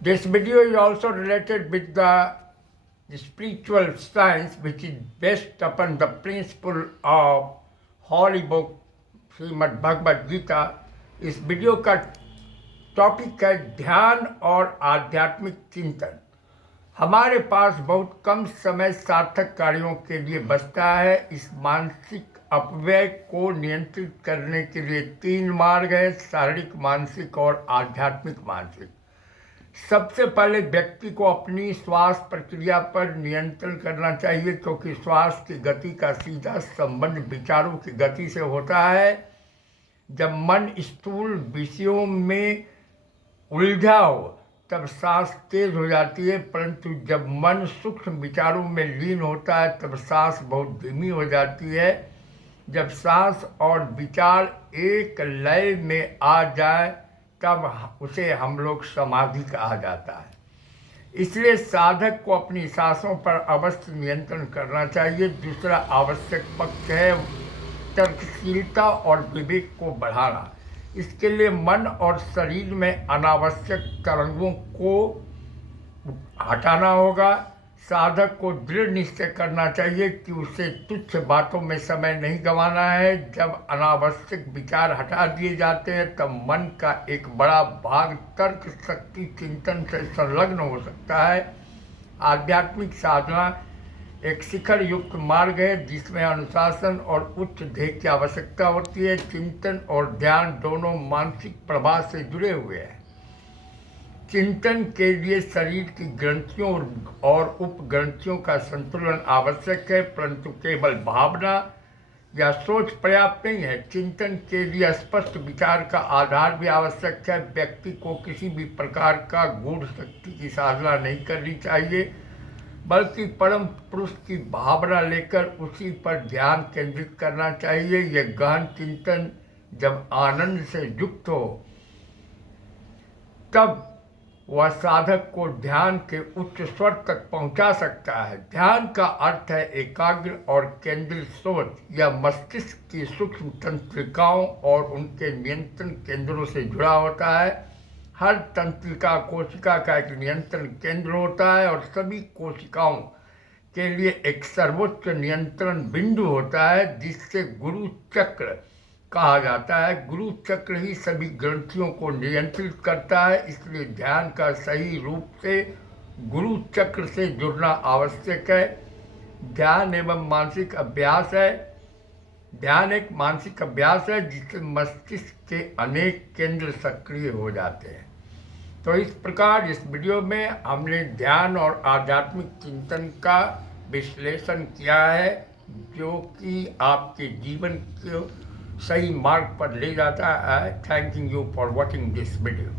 This video is also related with the spiritual science, which is based upon the principle of holy book Shrimad Bhagavad Gita. इस video का topic है ध्यान और आध्यात्मिक चिंतन। हमारे पास बहुत कम समय सार्थक कार्यों के लिए बचता है। इस मानसिक अपव्यय को नियंत्रित करने के लिए 3 मार्ग हैं: शारीरिक, मानसिक और आध्यात्मिक मानसिक। सबसे पहले व्यक्ति को अपनी श्वास प्रक्रिया पर नियंत्रण करना चाहिए, क्योंकि श्वास की गति का सीधा संबंध विचारों की गति से होता है। जब मन स्थूल विषयों में उलझा हो तब सांस तेज हो जाती है, परंतु जब मन सूक्ष्म विचारों में लीन होता है तब सांस बहुत धीमी हो जाती है। जब सांस और विचार एक लय में आ जाए तब उसे हम लोग समाधि कहा जाता है। इसलिए साधक को अपनी सांसों पर अवश्य नियंत्रण करना चाहिए। दूसरा आवश्यक पक्ष है तर्कशीलता और विवेक को बढ़ाना। इसके लिए मन और शरीर में अनावश्यक तरंगों को हटाना होगा। साधक को दृढ़ निश्चय करना चाहिए कि उसे तुच्छ बातों में समय नहीं गंवाना है। जब अनावश्यक विचार हटा दिए जाते हैं तब मन का एक बड़ा भाग तर्क शक्ति चिंतन से संलग्न हो सकता है। आध्यात्मिक साधना एक शिखर युक्त मार्ग है जिसमें अनुशासन और उच्च ध्येय की आवश्यकता होती है। चिंतन और ध्यान दोनों मानसिक प्रभाव से जुड़े हुए हैं। चिंतन के लिए शरीर की ग्रंथियों और उपग्रंथियों का संतुलन आवश्यक है, परंतु केवल भावना या सोच पर्याप्त नहीं है। चिंतन के लिए स्पष्ट विचार का आधार भी आवश्यक है। व्यक्ति को किसी भी प्रकार का गूढ़ शक्ति की साधना नहीं करनी चाहिए, बल्कि परम पुरुष की भावना लेकर उसी पर ध्यान केंद्रित करना चाहिए। यह गहन चिंतन जब आनंद से युक्त हो तब वह साधक को ध्यान के उच्च स्वर तक पहुंचा सकता है। ध्यान का अर्थ है एकाग्र और केंद्रित सोच। यह मस्तिष्क की सूक्ष्म तंत्रिकाओं और उनके नियंत्रण केंद्रों से जुड़ा होता है। हर तंत्रिका कोशिका का एक नियंत्रण केंद्र होता है और सभी कोशिकाओं के लिए एक सर्वोच्च नियंत्रण बिंदु होता है, जिससे गुरु चक्र कहा जाता है। गुरु चक्र ही सभी ग्रंथियों को नियंत्रित करता है। इसलिए ध्यान का सही रूप से गुरु चक्र से जुड़ना आवश्यक है। ध्यान एवं मानसिक अभ्यास है। ध्यान एक मानसिक अभ्यास है जिससे मस्तिष्क के अनेक केंद्र सक्रिय हो जाते हैं। तो इस प्रकार इस वीडियो में हमने ध्यान और आध्यात्मिक चिंतन का विश्लेषण किया है, जो कि आपके जीवन को सही मार्ग पर ले जाता है। Thank you for watching this video.